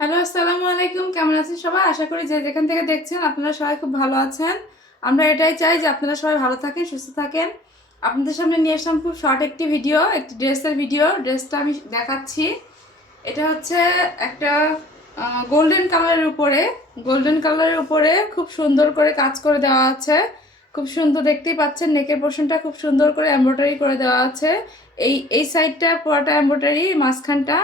Hello, আসসালামু আলাইকুম। কেমন আছেন সবাই? আশা করি যে যেখান থেকে দেখছেন আপনারা সবাই খুব ভালো আছেন। আমরা এটাই চাই যে আপনারা সবাই ভালো থাকেন, সুস্থ থাকেন। আপনাদের সামনে নিয়ে আসলাম খুব শর্ট একটি ভিডিও, একটি ড্রেসের ভিডিও। ড্রেসটা আমি দেখাচ্ছি। এটা হচ্ছে একটা গোল্ডেন কালারের উপরে খুব সুন্দর করে কাজ করে দেওয়া আছে। খুব সুন্দর দেখতেই পাচ্ছেন, নেকের পোর্শনটা খুব সুন্দর করে এমব্রয়ডারি করে দেওয়া আছে। এই সাইডটা পুরোটা এমব্রয়ডারি, মাঝখানটা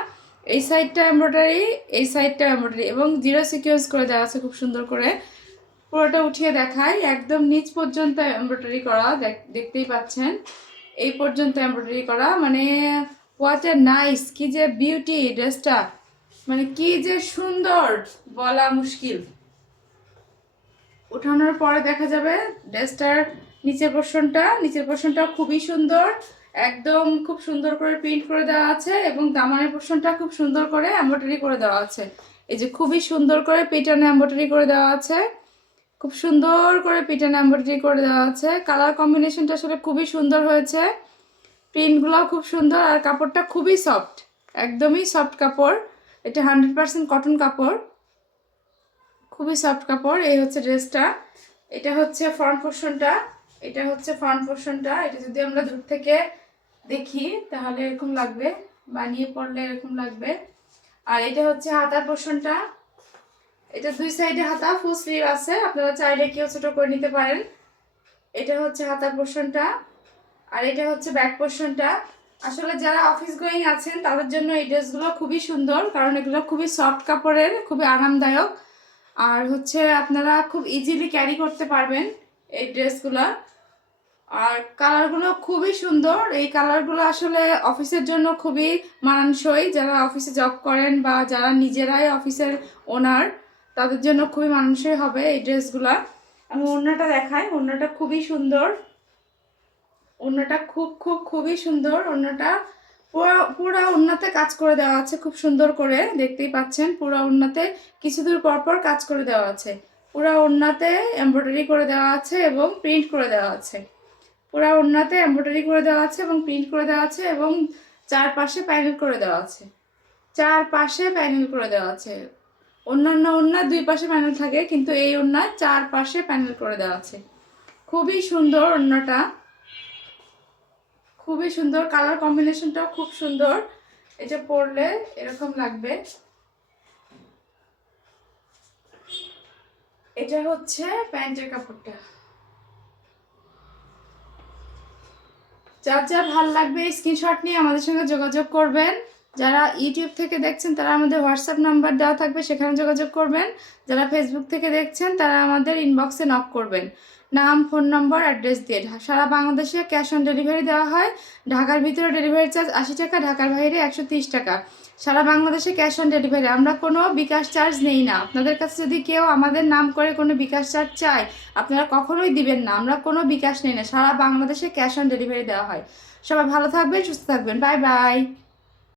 এই সাইডটা এমব্রয়ডারি, এই সাইডটা এমব্রয়ডারি এবং জিরো সিকোয়েন্স করে দেওয়া আছে খুব সুন্দর করে। পুরোটা উঠিয়ে দেখাই, একদম নিচ পর্যন্ত এমব্রয়ডারি করা, দেখতেই পাচ্ছেন। এই পর্যন্ত এমব্রয়ডারি করা, মানে হোয়াট এ নাইস, কি যে বিউটি ড্রেসটা, মানে কি যে সুন্দর, বলা মুশকিল। উঠানোর পরে দেখা যাবে ড্রেসটার নিচের পোর্শনটা খুবই সুন্দর, একদম খুব সুন্দর করে প্রিন্ট করে দেওয়া আছে এবং দামানের পোর্শনটা খুব সুন্দর করে এমব্রয়ডারি করে দেওয়া আছে। এই যে খুবই সুন্দর করে পিটানো এমব্রয়ডারি করে দেওয়া আছে, খুব সুন্দর করে পিটানো এমব্রয়ডারি করে দেওয়া আছে। কালার কম্বিনেশনটা আসলে খুবই সুন্দর হয়েছে, প্রিন্টগুলো খুব সুন্দর আর কাপড়টা খুবই সফট, একদমই সফট কাপড়। এটা 100% কটন কাপড়, খুবই সফট কাপড়। এই হচ্ছে ড্রেসটা, এটা হচ্ছে ফ্রন্ট পোর্শনটা, এটা যদি আমরা দূর থেকে দেখি তাহলে এরকম লাগবে, বানিয়ে পড়লে এরকম লাগবে। আর এটা হচ্ছে হাতার পোর্শনটা, এটা দুই সাইডে হাতা, ফুল স্লিভ আছে, আপনারা চাইলে কেউ ছোট করে নিতে পারেন। এটা হচ্ছে হাতার পোর্শনটা আর এটা হচ্ছে ব্যাক পোর্শনটা। আসলে যারা অফিস গোয়িং আছেন তাদের জন্য এই ড্রেসগুলো খুবই সুন্দর, কারণ এগুলো খুবই সফট কাপড়ের, খুবই আরামদায়ক। আর হচ্ছে আপনারা খুব ইজিলি ক্যারি করতে পারবেন এই ড্রেসগুলো। আর কালারগুলো খুবই সুন্দর, এই কালারগুলো আসলে অফিসের জন্য খুবই মানানসই। যারা অফিসে জব করেন বা যারা নিজেরাই অফিসের ওনার, তাদের জন্য খুবই মানানসই হবে এই ড্রেসগুলো। আমি ওড়নাটা দেখাই, ওড়নাটা খুবই সুন্দর, ওড়নাটা খুবই সুন্দর। ওড়নাটা পুরো ওড়নাতে কাজ করে দেওয়া আছে খুব সুন্দর করে, দেখতেই পাচ্ছেন। পুরো ওড়নাতে কিছু দূর পর পর কাজ করে দেওয়া আছে, পুরো ওড়নাতে এমব্রয়ডারি করে দেওয়া আছে এবং প্রিন্ট করে দেওয়া আছে। পুরো ওড়নাতে এমব্রয়ডারি করে দেওয়া আছে এবং প্রিন্ট করে দেওয়া আছে এবং চারপাশে প্যানেল করে দেওয়া আছে, চারপাশে প্যানেল করে দেওয়া আছে। অন্যান্য ওড়নার দুই পাশে প্যানেল থাকে, কিন্তু এই ওড়নার চারপাশে প্যানেল করে দেওয়া আছে। খুবই সুন্দর ওড়নাটা, খুবই সুন্দর, কালার কম্বিনেশনটাও খুব সুন্দর। এটা পরলে এরকম লাগবে। এটা হচ্ছে প্যান্টের কাপড়টা। যার যার ভাল লাগবে স্ক্রিনশট নিয়ে আমাদের সঙ্গে যোগাযোগ করবেন। যারা ইউটিউব থেকে দেখছেন তারা আমাদের হোয়াটসঅ্যাপ নাম্বার দেওয়া থাকবে, সেখানে যোগাযোগ করবেন। যারা ফেসবুক থেকে দেখছেন তারা আমাদের ইনবক্সে নক করবেন, নাম, ফোন নম্বর, অ্যাড্রেস দিয়ে। সারা বাংলাদেশে ক্যাশ অন ডেলিভারি দেওয়া হয়। ঢাকার ভিতরে ডেলিভারি চার্জ 80 টাকা, ঢাকার বাইরে 130 টাকা। সারা বাংলাদেশে ক্যাশ অন ডেলিভারি, আমরা কোনো বিকাশ চার্জ নেই না। আপনাদের কাছে যদি কেউ আমাদের নাম করে কোনো বিকাশ চার্জ চায়, আপনারা কখনোই দিবেন না, আমরা কোনো বিকাশ নেই না। সারা বাংলাদেশে ক্যাশ অন ডেলিভারি দেওয়া হয়। সবাই ভালো থাকবেন, সুস্থ থাকবেন, বাই বাই।